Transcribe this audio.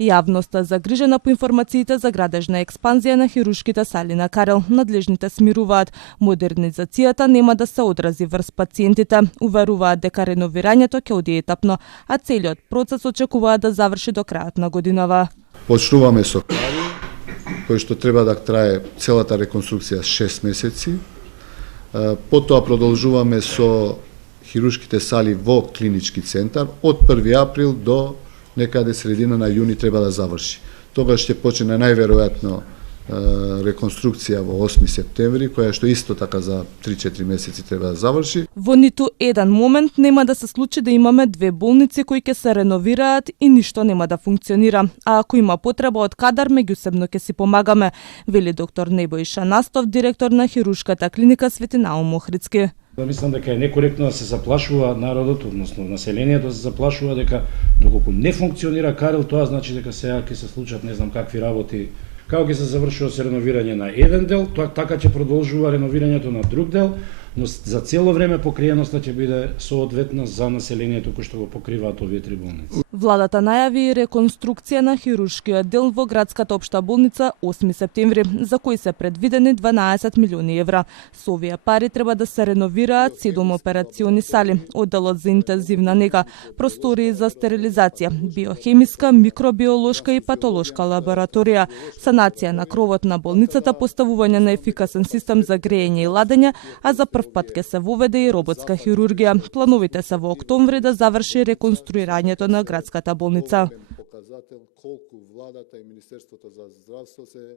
Јавноста загрижена по информациите за градежна експанзија на хирушките сали на Карел. Надлежните смируваат. Модернизацијата нема да се одрази врз пациентите. Уверуваат дека реновирањето ќе оди етапно, а целиот процес очекуваат да заврши до крајот на годинава. Почнуваме со Карел, кој што треба да трае целата реконструкција 6 месеци. Потоа продолжуваме со хирушките сали во клинички центар. Од 1 април до некаде средина на јуни треба да заврши. Тогаш ќе почне најверојатно реконструкција во 8 септември, која што исто така за 3-4 месеци треба да заврши. Во ниту еден момент нема да се случи да имаме две болници кои ќе се реновираат и ништо нема да функционира. А ако има потреба од кадар, меѓусебно ќе си помагаме, вели доктор Небојша Настов, директор на хирушката клиника Свети Наум Охридски. Мислам дека е некоректно да се заплашува народот, односно населението да се заплашува дека доколку не функционира Карел, тоа значи дека сега ќе се случат не знам какви работи. Како ќе се завршува се реновирање на еден дел, тоа така ќе продолжува реновирањето на друг дел, но за цело време покриеноста ќе биде соодветна за населението кој што го покриваат овие три болници. Владата најави реконструкција на хирушкиот дел во градската општа болница 8 септември, за кој се предвидени 12 милиони евра. Со овие пари треба да се реновираат 7 операциони сали, одделот за интензивна нега, простории за стерилизација, биохемиска, микробиолошка и патолошка лабораторија, санација на кровот на болницата, поставување на ефикасен систем за грејење и ладење, а за прв пат ќе се воведе и роботска хирургија. Плановите се во октомври да заврши реконструирањето на градската болница. Показател колку владата и Министерството за здравство се